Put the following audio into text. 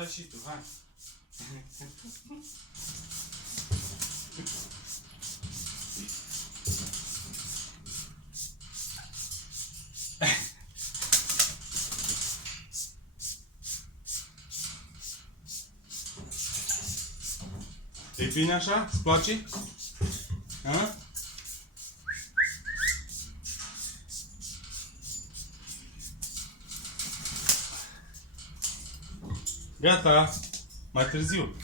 Hai și tu, hai. E bine așa? Îți place? Ha? Gata, mai târziu.